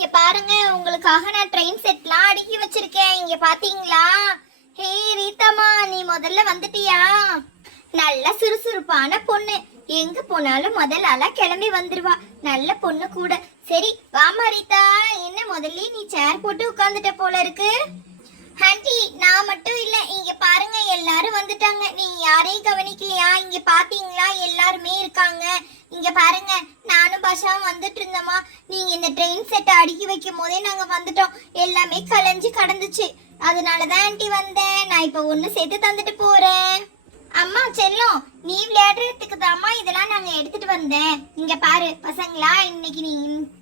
இங்க பாருங்க, உங்களுக்காக நான் ட்ரெயின் செட்லாம் அடுக்கி வச்சிருக்கேன். இங்க பாத்தீங்களா? ஹே ரீதாமா, நீ முதல்ல வந்துட்டியா? நல்ல சுறுசுறுப்பான பொண்ணு, எங்க போனாலும் முதல் ஆளா கிளம்பி வந்துருவா. நல்ல பொண்ணு கூட. சரி வாமா ரீதா. என்ன முதல்ல நீ சேர் போட்டு உட்கார்ந்துட்ட போல இருக்கு. ஆண்டி, நான் மட்டும் இல்ல, இங்க பாருங்க எல்லாரும் வந்துட்டாங்க. நீங்க யாரையும் கவனிக்கலையா? இங்க பாத்தீங்களா? எல்லாருமே இருக்காங்க. இங்க பாருங்க, நானும் பாஷாவும் வந்துட்டு இருந்தோமா. நீங்க இந்த ட்ரெயின் செட்டை அடுக்கி வைக்கும் போதே நாங்க வந்துட்டோம். எல்லாமே கலைஞ்சு கடந்துச்சு. அதனாலதான் ஆண்டி வந்தேன். நான் இப்ப ஒண்ணு சேர்த்து தந்துட்டு போறேன். அம்மா செல்லம், நீ விளையாடுறதுக்கு தாம்மா இதெல்லாம் நாங்க எடுத்துட்டு வந்தேன். இங்க பாரு பசங்களா, இன்னைக்கு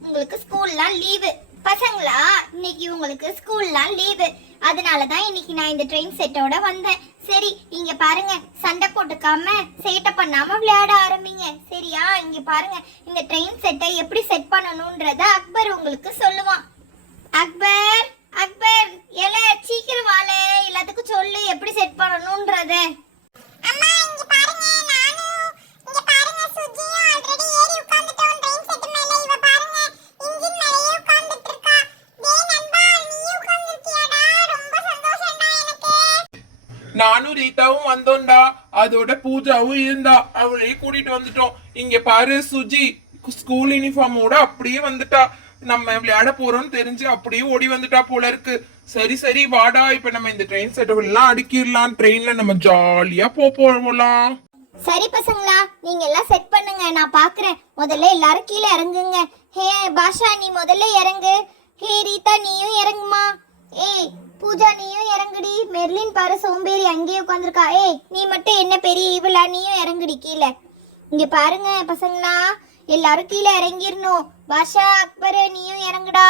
உங்களுக்கு ஸ்கூல்லாம் லீவு. பசங்களா, இன்னைக்கு உங்களுக்கு ஸ்கூல்லாம் லீவு. அதனாலதான் இன்னைக்கு நான் இந்த ட்ரெயின் செட்டோட வந்தேன். சரி இங்க பாருங்க, சண்டை போட்டுக்காம சேட்டை பண்ணாம விளையாட ஆரம்பிங்க, சரியா? இங்க பாருங்க, இந்த ட்ரெயின் செட்டை எப்படி செட் பண்ணணும்ன்றத அக்பர் உங்களுக்கு சொல்லுவான். அக்பர், அக்பர், எல சீக்கிரம் வாழ, எல்லாத்துக்கும் சொல்லு எப்படி செட் பண்ணணும்ன்றத. அம்மா இங்க பாருங்க, இங்க பாருங்க, சுஜியும் ஆல்ரெடி ஏறி உட்கார்ந்துட்டோம் ட்ரெயின் செட் மேல. இவ பாருங்க, இன்ஜின் மேலயே உட்கார்ந்துட்டு இருக்கா. டேய் நண்பா, நீ உட்கார்ந்திருக்கியாடா? ரொம்ப சந்தோஷம்டா எனக்கு. நானும் ரீதாவும் வந்தோம்டா. அதோட பூஜாவும் இருந்தா, அவளையும் கூட்டிட்டு வந்துட்டோம். இங்க பாரு சுஜி, ஸ்கூல் யூனிஃபார்மோட அப்படியே வந்துட்டா. நம்ம விளையாட போறோம்னு தெரிஞ்சு அப்படியே ஓடி வந்துட்டா போல இருக்கு. சரி சரி வாடா, இப்ப நம்ம இந்த ட்ரெயின் செட்டெல்லாம் அடுக்கிடலாம். ட்ரெயின்ல நம்ம ஜாலியா போகலாம். சரி பசங்களா, நீங்க எல்லாம் செட் பண்ணுங்க, நான் பாக்குறேன். முதல்ல எல்லாரும் கீழே இறங்குங்க. ஹே பாஷா, நீ முதல்ல இறங்கு. ஹே ரீதா, நீயும் இறங்குமா. ஏய் பூஜா, நீயும் இறங்குடி. மெர்லின் பாரு சோம்பேறி அங்கேயே உட்காந்துருக்கா. ஏய் நீ மட்டும் என்ன பெரிய இவளா, நீயும் இறங்குடி கீழே. இங்க பாருங்க பசங்களா, எல்லாரும் கீழே இறங்கிடணும். பாஷா, அக்பர், நீயும் இறங்குடா.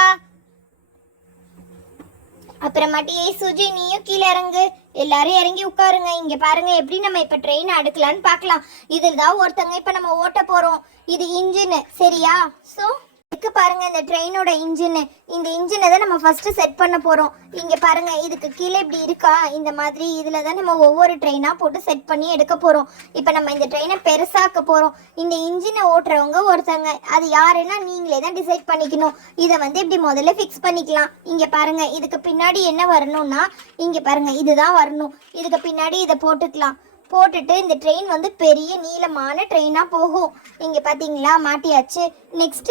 அப்புறமாட்டி சுஜி, நீயும் கீழே இறங்கு. எல்லாரும் இறங்கி உட்காருங்க. இங்க பாருங்க, எப்படி நம்ம இப்ப ட்ரெயின் அடுக்கலான்னு பாக்கலாம். இதுதான் ஒருத்தங்க இப்ப நம்ம ஓட்ட போறோம். இது இன்ஜின், சரியா? சோ இதுக்கு பாருங்க, இந்த ட்ரெயினோட இன்ஜின். இந்த இன்ஜினை தான் நம்ம ஃபர்ஸ்ட் செட் பண்ண போறோம். இங்க பாருங்க, இதுக்கு கீழே இப்படி இருக்கா, இந்த மாதிரி இதுல தான் நம்ம ஒவ்வொரு ட்ரெயினா போட்டு செட் பண்ணி எடுக்க போறோம். இப்ப நம்ம இந்த ட்ரெயினை பெருசாக்க போறோம். இந்த இன்ஜினை ஓட்டுறவங்க ஒருத்தங்க, அது யாருன்னா நீங்களே தான் டிசைட் பண்ணிக்கணும். இதை வந்து இப்படி முதல்ல ஃபிக்ஸ் பண்ணிக்கலாம். இங்க பாருங்க, இதுக்கு பின்னாடி என்ன வரணும்னா, இங்க பாருங்க இதுதான் வரணும். இதுக்கு பின்னாடி இதை போட்டுக்கலாம். போட்டுட்டு இந்த ட்ரெயின் வந்து பெரிய நீளமான ட்ரெயினா போகும். இங்க பாத்தீங்களா, மாட்டியாச்சு. நெக்ஸ்ட்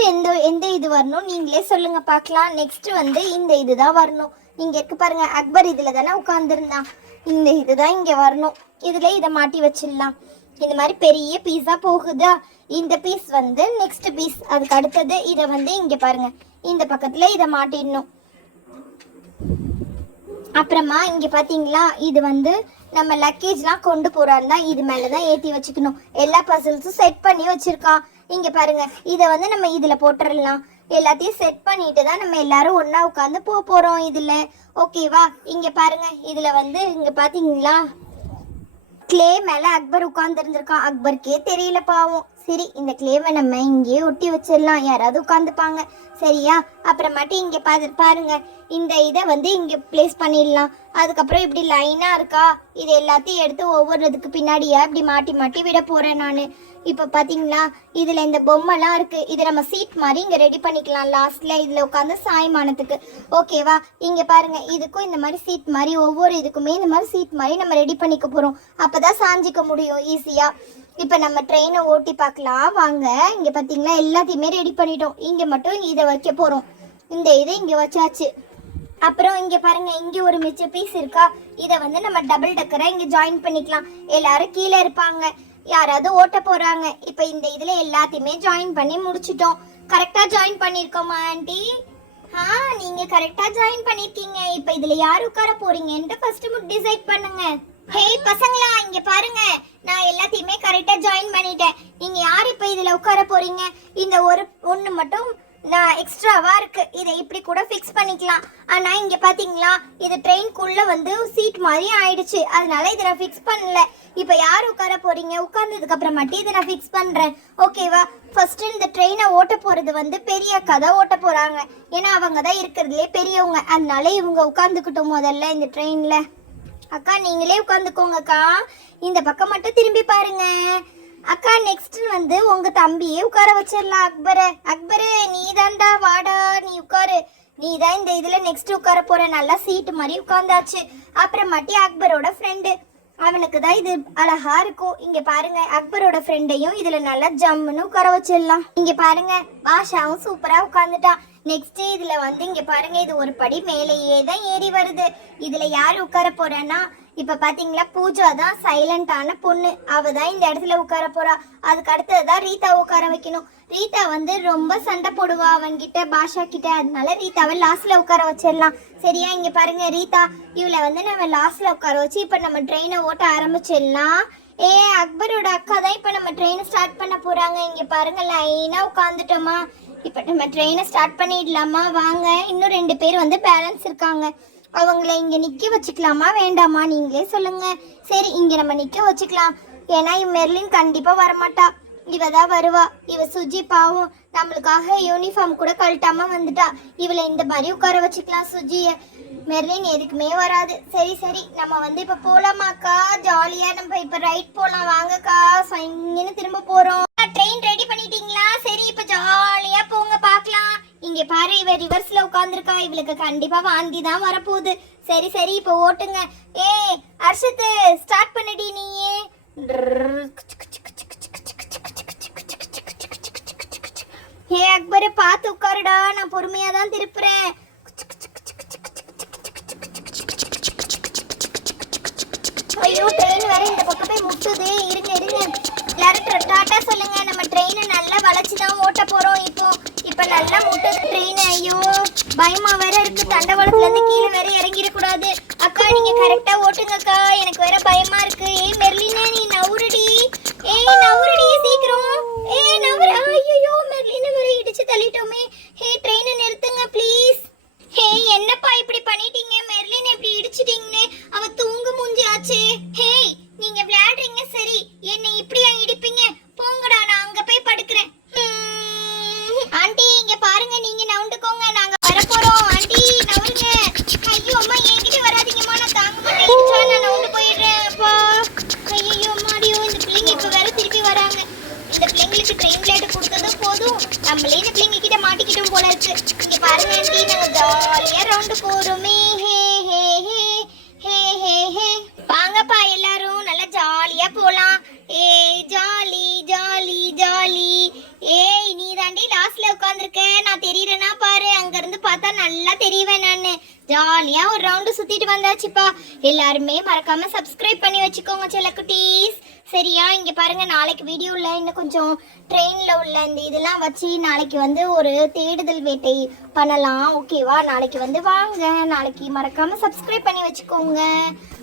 எந்த இது வரணும் நீங்களே சொல்லுங்க பார்க்கலாம். நெக்ஸ்ட் வந்து இந்த இதுதான் வரணும். இங்க இருக்கு பாருங்க, அக்பர் இதுல தானே உட்கார்ந்துருந்தான். இந்த இதுதான் இங்க வரணும். இதுல இதை மாட்டி வச்சிடலாம். இந்த மாதிரி பெரிய பீஸா போகுதா. இந்த பீஸ் வந்து நெக்ஸ்ட் பீஸ். அதுக்கு அடுத்தது இதை வந்து இங்க பாருங்க, இந்த பக்கத்துல இதை மாட்டிடணும். அப்புறமா இங்க பாத்தீங்களா, இது வந்து நம்ம லக்கேஜ்லாம் கொண்டு போறாருன்னா இது மேலதான் ஏத்தி வச்சுக்கணும். எல்லா பசில்ஸும் செட் பண்ணி வச்சிருக்கான். இங்க பாருங்க, இதை வந்து நம்ம இதுல போட்டுடலாம். எல்லாத்தையும் செட் பண்ணிட்டு தான் நம்ம எல்லாரும் ஒன்னா உட்காந்து போறோம் இதுல. ஓகேவா? இங்க பாருங்க, இதுல வந்து இங்க பாத்தீங்களா, கிளே மேல அக்பர் உட்கார்ந்து இருந்திருக்கான். அக்பருக்கே தெரியல பாவம். சரி, இந்த கிளேவை நம்ம இங்கேயே ஒட்டி வச்சிடலாம், யாராவது உட்காந்துப்பாங்க, சரியா? அப்புறமாட்டி இங்க பாருங்க, இந்த இதை வந்து இங்க பிளேஸ் பண்ணிடலாம். அதுக்கப்புறம் இப்படி லைனா இருக்கா, இது எல்லாத்தையும் எடுத்து ஒவ்வொரு இதுக்கு பின்னாடியா இப்படி மாட்டி மாட்டி விட போறேன் நானு. இப்ப பாத்தீங்களா, இதுல இந்த பொம்மைலாம் இருக்கு. இது நம்ம சீட் மாதிரி இங்க ரெடி பண்ணிக்கலாம். லாஸ்ட்ல இதுல உட்காந்து சாய்மானத்துக்கு. ஓகேவா? இங்க பாருங்க, இதுக்கும் இந்த மாதிரி சீட் மாதிரி, ஒவ்வொரு இதுக்குமே இந்த மாதிரி சீட் மாதிரி நம்ம ரெடி பண்ணிக்க போறோம். அப்பதான் சாஞ்சிக்க முடியும் ஈஸியா. இப்ப நம்ம ட்ரெயினை ஓட்டி பார்க்கலாம் வாங்க. இங்க பாத்தீங்களா, எல்லாத்தையுமே ரெடி பண்ணிட்டோம். இங்க மட்டும் இதை வைக்க போறோம். இந்த இதை இங்க வச்சாச்சு. அப்புறம் இங்க பாருங்க, இங்க ஒரு மிச்ச பீஸ் இருக்கா. இதை வந்து நம்ம டபுள் டக்கரா இங்க ஜாயின் பண்ணிக்கலாம். எல்லாரும் கீழே இருப்பாங்க, யாராவது ஓட்ட போறாங்க. இப்ப இந்த இதுல எல்லாத்தையுமே ஜாயின் பண்ணி முடிச்சிட்டோம். கரெக்டா ஜாயின் பண்ணிருக்கோமா ஆண்டி? நீங்க கரெக்டா ஜாயின் பண்ணிருக்கீங்க. இப்ப இதுல யார் உட்கார போறீங்கன்னு ஃபர்ஸ்ட் டிசைட் பண்ணுங்க. ஹே பசங்களா, இங்க பாருங்க, நான் எல்லாத்தையுமே கரெக்டா ஜாயின் பண்ணிட்டேன். நீங்க யார் இப்ப இதுல உட்கார போறீங்க? இந்த ஒண்ணு மட்டும் நான் எக்ஸ்ட்ராவா இருக்கு, இதை இப்படி கூட ஃபிக்ஸ் பண்ணிக்கலாம். ஆனா இங்க பாத்தீங்களா, இது ட்ரெயின்குள்ள வந்து சீட் மாதிரி ஆயிடுச்சு. அதனால இதை நான் ஃபிக்ஸ் பண்ணல. இப்ப யார் உட்கார போறீங்க? உட்கார்ந்ததுக்கு அப்புறமாட்டி இதை நான் ஃபிக்ஸ் பண்றேன். ஓகேவா? ஃபர்ஸ்ட் இந்த ட்ரெயினை ஓட்ட போறது வந்து பெரிய அக்கா தான் ஓட்ட போறாங்க. ஏன்னா அவங்க தான் இருக்கிறதுலே பெரியவங்க. அதனால இவங்க உட்கார்ந்துக்கிட்டோம் முதல்ல இந்த ட்ரெயின்ல. அக்கா நீங்களே உட்காந்துக்கோங்கக்கா. இந்த பக்கம் மட்டும் திரும்பி பாருங்க. அக்கா நெக்ஸ்ட் வந்து உங்க தம்பியே உட்கார வச்சிடலாம். அக்பரு, அக்பரு நீ தாண்டா, வாடா நீ உட்காரு. நீ தான் இந்த இதுல நெக்ஸ்ட் உட்கார போற. நல்லா சீட்டு மாதிரி உட்கார்ந்தாச்சு. அப்புறமாட்டி அக்பரோட ஃப்ரெண்டு, அவனுக்கு தான் இது அழகா இருக்கும். இங்க பாருங்க, அக்பரோட ஃப்ரெண்டையும் இதுல நல்லா ஜம்முன்னு உட்கார வச்சிடலாம். இங்க பாருங்க, பாஷாவும் சூப்பரா உட்கார்ந்துட்டான். நெக்ஸ்ட் இதுல வந்து இங்க பாருங்க, இது ஒரு படி மேலேயே தான் ஏறி வருது. இதுல யார் உட்கார போறான்னா, இப்ப பாத்தீங்களா, பூஜா தான் சைலண்டான பொண்ணு, அவ தான் இந்த இடத்துல உட்கார போறா. அதுக்கு அடுத்ததுதான் ரீதா உட்கார வைக்கணும். ரீதா வந்து ரொம்ப சண்டை போடுவா அவன்கிட்ட, பாஷா கிட்ட. அதனால ரீதாவை லாஸ்ட்ல உட்கார வச்சிடலாம். சரியா? இங்க பாருங்க, ரீதா இவளை வந்து நம்ம லாஸ்ட்ல உட்கார வச்சு இப்ப நம்ம ட்ரெயினை ஓட்ட ஆரம்பிச்சிடலாம். அக்பரோட அக்கா தான் இப்ப நம்ம ட்ரெயினை ஸ்டார்ட் பண்ண போறாங்க. இங்க பாருங்க, லைனா உட்காந்துட்டோமா. இப்ப நம்ம ட்ரெயினை ஸ்டார்ட் பண்ணிடலாமா? வாங்க. இன்னும் 2 பேர் வந்து பேலன்ஸ் இருக்காங்க. அவங்கள இங்க நிக்க வச்சுக்கலாமா வேண்டாமா நீங்களே சொல்லுங்க. சரி, இங்க நம்ம நிக்க வச்சுக்கலாம். ஏன்னா மெர்லின் கண்டிப்பா வரமாட்டா, இவ தான் வருவா. இவ சுஜி பாவம் நம்மளுக்காக யூனிஃபார்ம் கூட கழட்டாம வந்துட்டா. இவளை இந்த மாதிரி உட்கார வச்சுக்கலாம் சுஜிய. மெர்லின் எதுக்குமே வராது. சரி சரி, நம்ம வந்து இப்ப போலாமாக்கா? ஜாலியா நம்ம இப்ப ரைட் போலாம். வாங்கக்கா, சைன்னு திரும்ப போறோம். ட்ரெயின் ரெடி பண்ணிட்டீங்களா? சரி, இப்ப ஜாலியா போங்க, பாக்கலாம். இங்க பாரு, இவ ரிவர்ஸ்ல உட்கார்ந்துருக்கா. இவளுக்கு கண்டிப்பா வாந்தி தான் வரப்போகுது. சரி சரி, இப்ப ஓட்டுங்க. அர்ஷத், ஸ்டார்ட் பண்ணடி நீயே. அக்பர், பார்த்து உட்காருடா, நான் பொறுமையா தான் திருப்புறேன். ஐயோ, ட்ரெயின் வேற இந்த பக்கம் போய் முட்டுது. இருங்க இருங்க, எல்லாரும் டாட்டா சொல்லுங்க. நம்ம ட்ரெயினை நல்லா வளைச்சுதான் ஓட்ட போறோம். இப்ப நல்லா முட்டுது ட்ரெயின். ஐயோ, பயமா வேற இருக்கு. தண்டவாளத்துல இருந்து கீழே வேற இறங்கிடக்கூடாது. அக்கா, நீங்க கரெக்டா ஓட்டுங்கக்கா, எனக்கு வேற பயமா இருக்கு. மெர்லினா, நீ நவுருடி. நவுருடி சீக்கிரம். நவுரு. ஐயோ, மெர்லினா வேற இடிச்சு தள்ளிட்டோமே. ட்ரெயினை நிறுத்துங்க ப்ளீஸ். என்னப்பா இப்படி பண்ணிட்டீங்க? மெர்லின் எப்படி இடிச்சிட்டீங்கன்னு? அவ தூங்கு மூஞ்சி ஆச்சு. நீங்க விளையாடுறீங்க சரி, என்னை இப்படியா இடிப்பீங்க? போங்கடா, நான் அங்க போய் படுக்கிறேன். ஆண்டி, இங்க பாருங்க, நீங்க நவுண்டுக்கோங்க, நாங்க வர போறோம். ஆண்டி நவுருங்க. ஐயோ அம்மா, என்கிட்ட வராதீங்கம்மா, நான் தாங்க மாட்டேன். இடிச்சா நான் நவுண்டு போயிடுறேன். அப்பா, ஐயோ மாடியோ, இந்த பிள்ளைங்க இப்ப வேற திருப்பி வராங்க. இந்த பிள்ளைங்களுக்கு ட்ரெயின் பிளேட் கொடுத்ததும் போதும், நம்மளே இந்த பிள்ளைங்க கிட்ட மாட்டிக்கிட்டோம் போல இருக்கு. இங்க பாருங்க ஆண்டி, நாங்க ஜாலியா ரவுண்டு போறோமே. வாங்கப்பா, எல்லாரும் நல்லா ஜாலியா போலாம். Jolly jolly jolly. நீ தாண்டி லாஸ்ட்ல உட்கார்ந்துருக்க, நான் தெரியறேனா பாரு. அங்க இருந்து பார்த்தா நல்லா தெரியவேன் நானு. ஜாலியா ஒரு ரவுண்டு சுத்திட்டு வந்தாச்சுப்பா. எல்லாருமே மறக்காம சப்ஸ்கிரைப் பண்ணி வச்சுக்கோங்க செல்லக்குட்டீஸ். சரியா? இங்க பாருங்க, நாளைக்கு வீடியோல இன்னும் கொஞ்சம் ட்ரெயின்ல உள்ள இந்த இதெல்லாம் வச்சு நாளைக்கு வந்து ஒரு தேடுதல் வேட்டை பண்ணலாம். ஓகேவா? நாளைக்கு வந்து வாங்க. நாளைக்கு மறக்காம சப்ஸ்கிரைப் பண்ணி வச்சுக்கோங்க.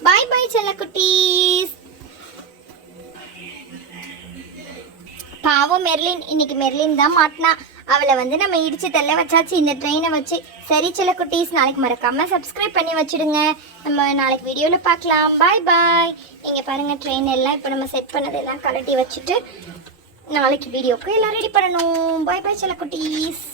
பாய் பாய் செல்லக்குட்டீஸ். பாவம் மெர்லின், இன்னைக்கு மெர்லின் தான் மாட்டினா. அவளை வந்து நம்ம இடிச்சு தள்ள வச்சாச்சு இந்த ட்ரெயினை வச்சு. சரி செல்லக்குட்டீஸ், நாளைக்கு மறக்காம சப்ஸ்கிரைப் பண்ணி வச்சுடுங்க. நம்ம நாளைக்கு வீடியோவில் பார்க்கலாம். பாய் பாய். இங்கே பாருங்கள், ட்ரெயின் எல்லாம் இப்போ நம்ம செட் பண்ணதெல்லாம் கலட்டி வச்சுட்டு நாளைக்கு வீடியோக்கு எல்லாம் ரெடி பண்ணணும். பாய் பாய் செல்லக்குட்டீஸ்.